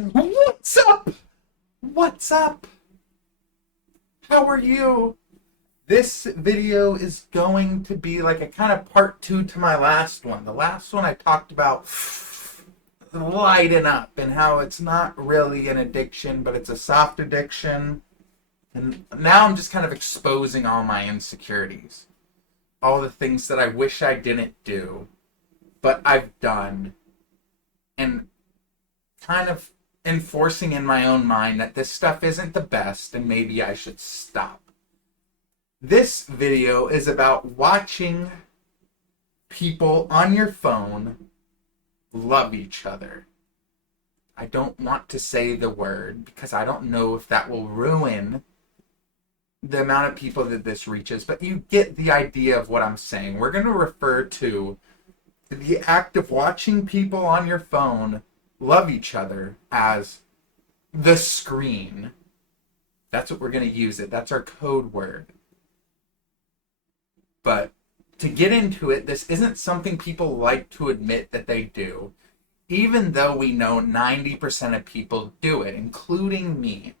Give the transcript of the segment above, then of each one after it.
What's up? What's up? How are you? This video is going to be like a kind of part two to my last one. The last one I talked about lighting up and how it's not really an addiction, but it's a soft addiction. And now I'm just kind of exposing all my insecurities. All the things that I wish I didn't do, but I've done. And kind of enforcing in my own mind that this stuff isn't the best and maybe I should stop. This video is about watching people on your phone love each other. I don't want to say the word because I don't know if that will ruin the amount of people that this reaches, but you get the idea of what I'm saying. We're going to refer to the act of watching people on your phone love each other as the screen. That's what we're going to use it. That's our code word. But to get into it, this isn't something people like to admit that they do, even though we know 90% of people do it, including me.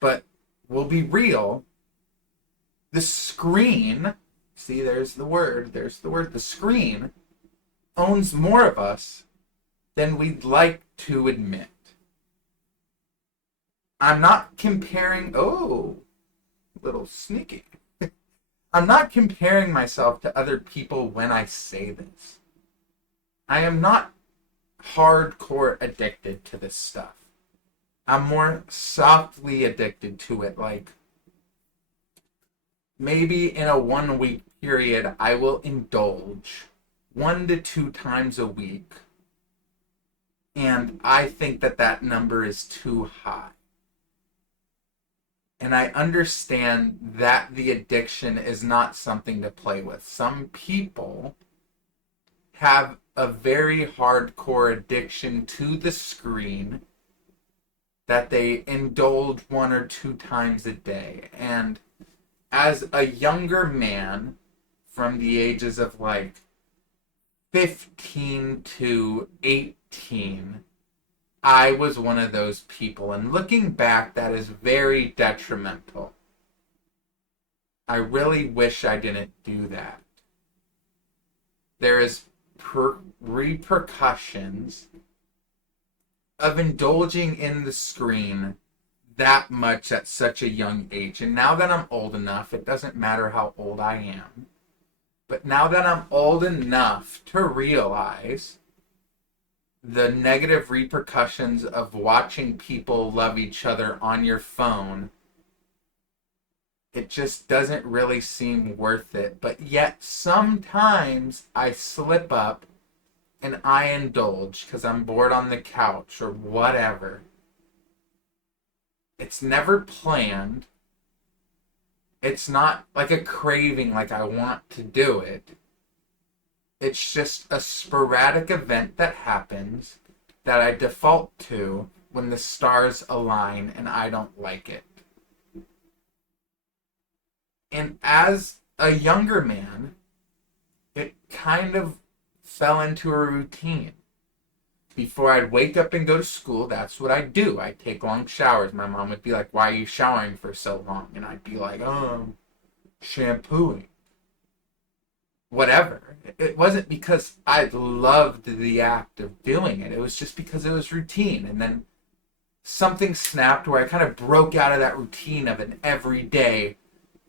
But we'll be real. The screen, see, there's the word, the screen owns more of us than we'd like to admit. I'm not comparing, a little sneaky. I'm not comparing myself to other people when I say this. I am not hardcore addicted to this stuff. I'm more softly addicted to it, like maybe in a 1 week period I will indulge 1 to 2 times a week. And I think that number is too high. And I understand that the addiction is not something to play with. Some people have a very hardcore addiction to the screen that they indulge 1 or 2 times a day. And as a younger man from the ages of like 15 to 18, I was one of those people. And looking back, that is very detrimental. I really wish I didn't do that. There is repercussions of indulging in the screen that much at such a young age. And now that I'm old enough, it doesn't matter how old I am, but now that I'm old enough to realize the negative repercussions of watching people love each other on your phone, it just doesn't really seem worth it. But yet sometimes I slip up and I indulge because I'm bored on the couch or whatever. It's never planned. It's not like a craving, like I want to do it. It's just a sporadic event that happens that I default to when the stars align and I don't like it. And as a younger man, it kind of fell into a routine. Before I'd wake up and go to school, that's what I'd do. I'd take long showers. My mom would be like, "Why are you showering for so long?" And I'd be like, shampooing. Whatever. It wasn't because I loved the act of doing it. It was just because it was routine. And then something snapped where I kind of broke out of that routine of an everyday,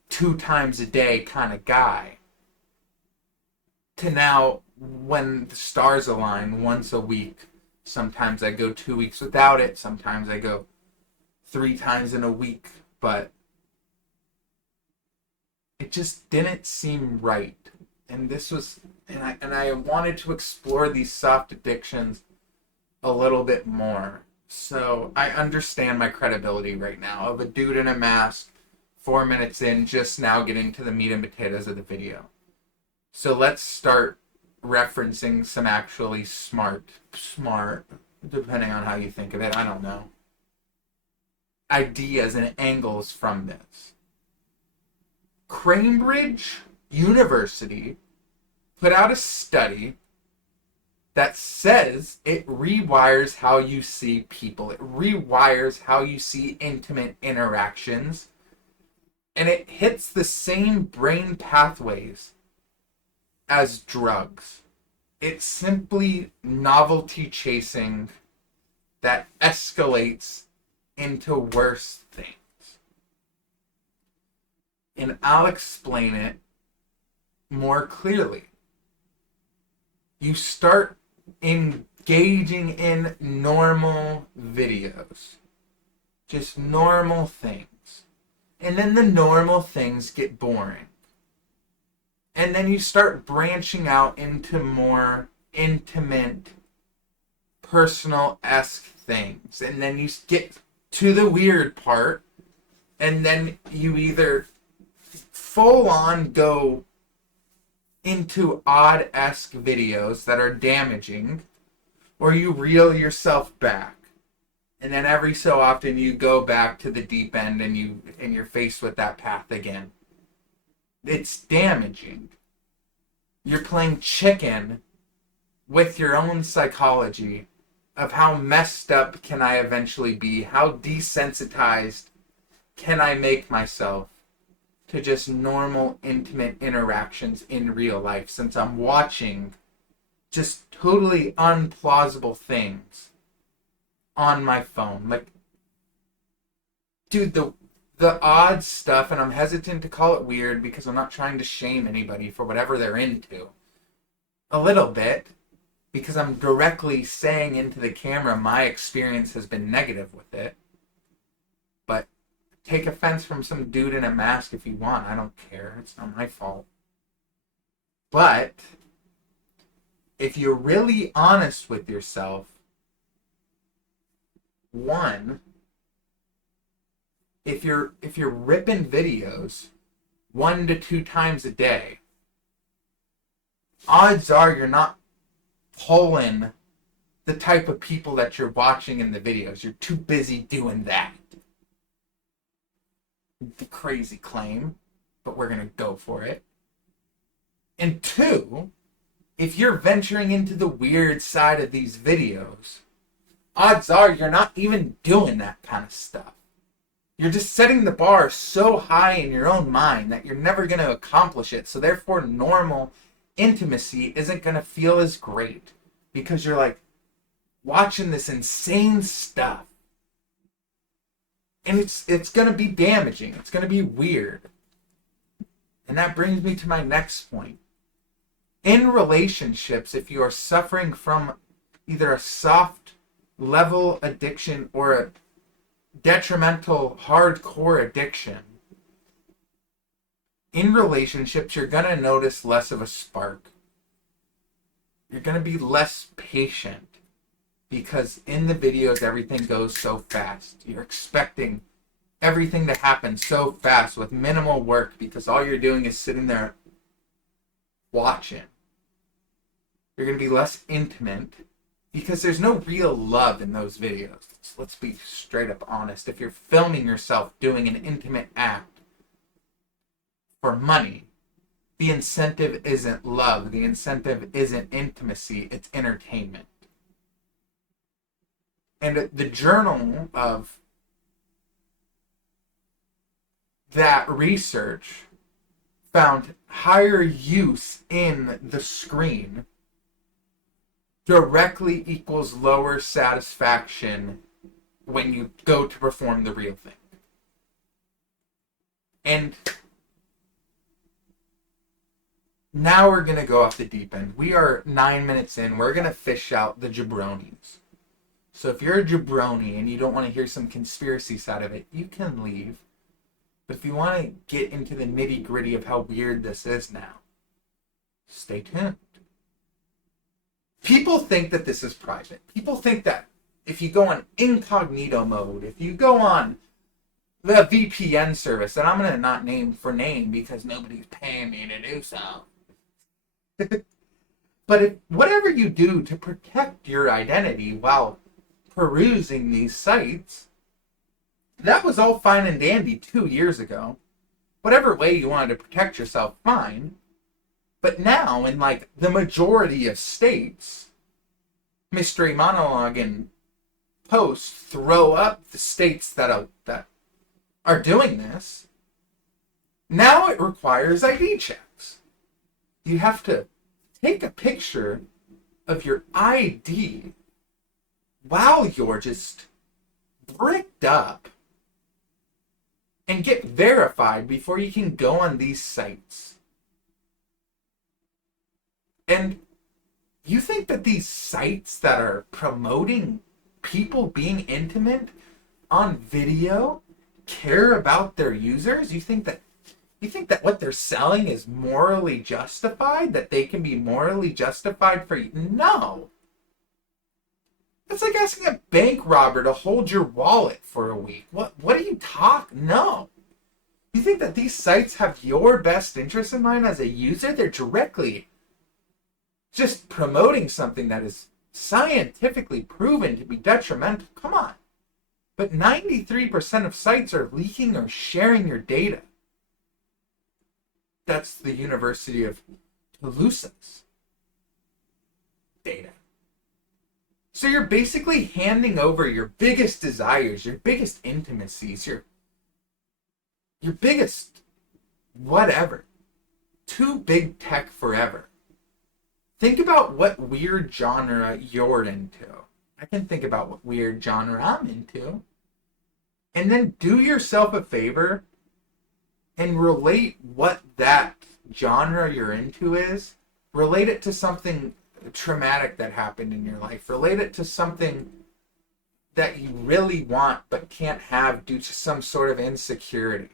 2 times a day kind of guy. To now, when the stars align once a week, sometimes I go 2 weeks without it. Sometimes I go 3 times in a week. But it just didn't seem right. And this was, and I wanted to explore these soft addictions a little bit more. So I understand my credibility right now of a dude in a mask, 4 minutes in, just now getting to the meat and potatoes of the video. So let's start referencing some actually smart, depending on how you think of it, I don't know, ideas and angles from this. Cambridge University put out a study that says it rewires how you see people. It rewires how you see intimate interactions. And it hits the same brain pathways as drugs. It's simply novelty chasing that escalates into worse things. And I'll explain it more clearly. You start engaging in normal videos. Just normal things. And then the normal things get boring. And then you start branching out into more intimate, personal-esque things. And then you get to the weird part. And then you either full-on go into odd-esque videos that are damaging, or you reel yourself back. And then every so often you go back to the deep end and you're faced with that path again. It's damaging. You're playing chicken with your own psychology of how messed up can I eventually be? How desensitized can I make myself to just normal, intimate interactions in real life, since I'm watching just totally unplausible things on my phone. Like, dude, the odd stuff, and I'm hesitant to call it weird because I'm not trying to shame anybody for whatever they're into. A little bit, because I'm directly saying into the camera my experience has been negative with it. But take offense from some dude in a mask if you want. I don't care. It's not my fault. But if you're really honest with yourself, one, if you're ripping videos 1 to 2 times a day, odds are you're not pulling the type of people that you're watching in the videos. You're too busy doing that. The crazy claim, but we're gonna go for it. And 2, if you're venturing into the weird side of these videos, odds are you're not even doing that kind of stuff. You're just setting the bar so high in your own mind that you're never going to accomplish it. So therefore, normal intimacy isn't going to feel as great because you're like watching this insane stuff. And it's going to be damaging. It's going to be weird. And that brings me to my next point. In relationships, if you are suffering from either a soft level addiction or a detrimental hardcore addiction, in relationships you're going to notice less of a spark. You're going to be less patient because in the videos everything goes so fast. You're expecting everything to happen so fast with minimal work because all you're doing is sitting there watching. You're going to be less intimate because there's no real love in those videos. Let's be straight up honest. If you're filming yourself doing an intimate act for money, the incentive isn't love. The incentive isn't intimacy. It's entertainment. And the journal of that research found higher use in the screen directly equals lower satisfaction when you go to perform the real thing. And now we're going to go off the deep end. We are 9 minutes in. We're going to fish out the jabronis. So if you're a jabroni and you don't want to hear some conspiracy side of it, you can leave. But if you want to get into the nitty gritty of how weird this is now, stay tuned. People think that this is private. People think that if you go on incognito mode, if you go on the VPN service, and I'm going to not name for name because nobody's paying me to do so. But whatever you do to protect your identity while perusing these sites, that was all fine and dandy 2 years ago. Whatever way you wanted to protect yourself, fine. But now, in like the majority of states, mystery monologue and post throw up the states that are doing this. Now it requires ID checks. You have to take a picture of your ID while you're just bricked up and get verified before you can go on these sites. And you think that these sites that are promoting people being intimate on video care about their users? You think that what they're selling is morally justified? That they can be morally justified for you? No. It's like asking a bank robber to hold your wallet for a week. What are you talking? No. You think that these sites have your best interest in mind as a user? They're directly just promoting something that is scientifically proven to be detrimental. Come on. But 93% of sites are leaking or sharing your data. That's the University of Toulouse's data. So you're basically handing over your biggest desires, your biggest intimacies, your biggest whatever to big tech forever. Think about what weird genre you're into. I can think about what weird genre I'm into. And then do yourself a favor and relate what that genre you're into is. Relate it to something traumatic that happened in your life. Relate it to something that you really want but can't have due to some sort of insecurity.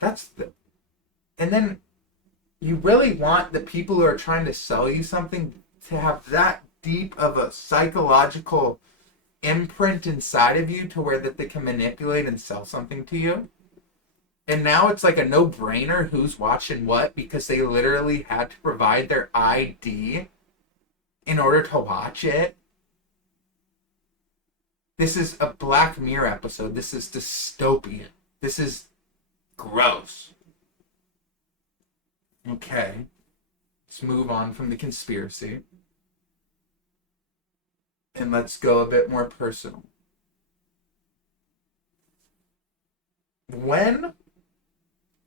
And then you really want the people who are trying to sell you something to have that deep of a psychological imprint inside of you to where that they can manipulate and sell something to you. And now it's like a no-brainer who's watching what, because they literally had to provide their ID in order to watch it. This is a Black Mirror episode. This is dystopian. This is gross. Okay. Let's move on from the conspiracy. And let's go a bit more personal. When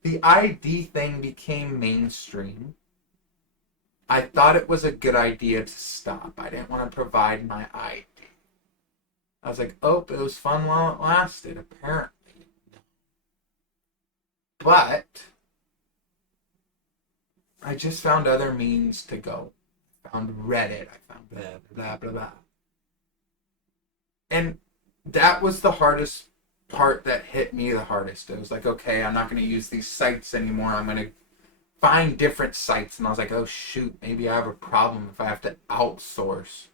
the ID thing became mainstream, I thought it was a good idea to stop. I didn't want to provide my ID. I was like, oh, it was fun while it lasted, apparently. But I just found other means to go. I found Reddit. I found blah, blah, blah, blah. And that was the hardest part that hit me the hardest. It was like, okay, I'm not going to use these sites anymore. I'm going to find different sites. And I was like, oh, shoot, maybe I have a problem if I have to outsource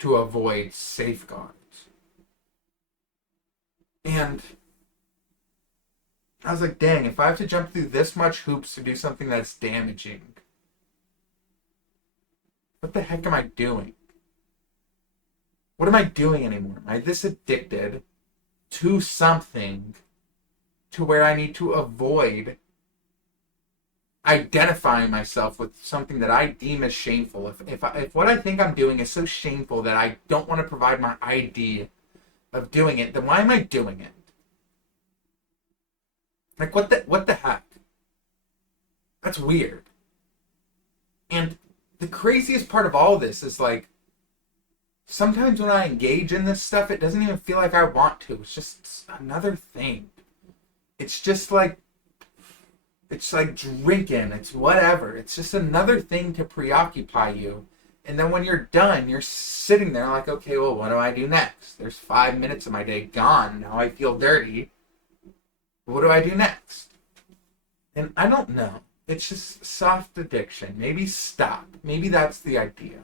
to avoid safeguards. And I was like, dang, if I have to jump through this much hoops to do something that's damaging, what the heck am I doing? What am I doing anymore? Am I this addicted to something to where I need to avoid identifying myself with something that I deem as shameful? If what I think I'm doing is so shameful that I don't want to provide my ID of doing it, then why am I doing it? Like, what the heck? That's weird. And the craziest part of all this is, like, sometimes when I engage in this stuff, it doesn't even feel like I want to. It's just another thing. It's just like, it's like drinking. It's whatever. It's just another thing to preoccupy you. And then when you're done, you're sitting there like, okay, well, what do I do next? There's 5 minutes of my day gone. Now I feel dirty. What do I do next? And I don't know. It's just soft addiction. Maybe stop. Maybe that's the idea.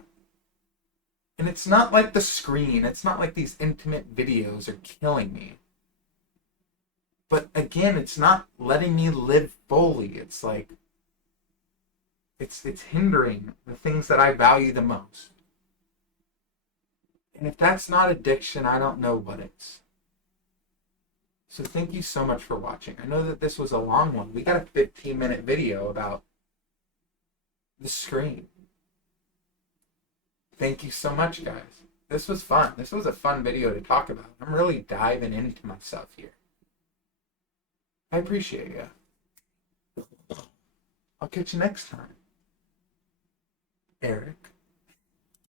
And it's not like the screen. It's not like these intimate videos are killing me. But again, it's not letting me live fully. It's like, it's hindering the things that I value the most. And if that's not addiction, I don't know what is. So thank you so much for watching. I know that this was a long one. We got a 15-minute video about the screen. Thank you so much, guys. This was fun. This was a fun video to talk about. I'm really diving into myself here. I appreciate you. I'll catch you next time. Eric.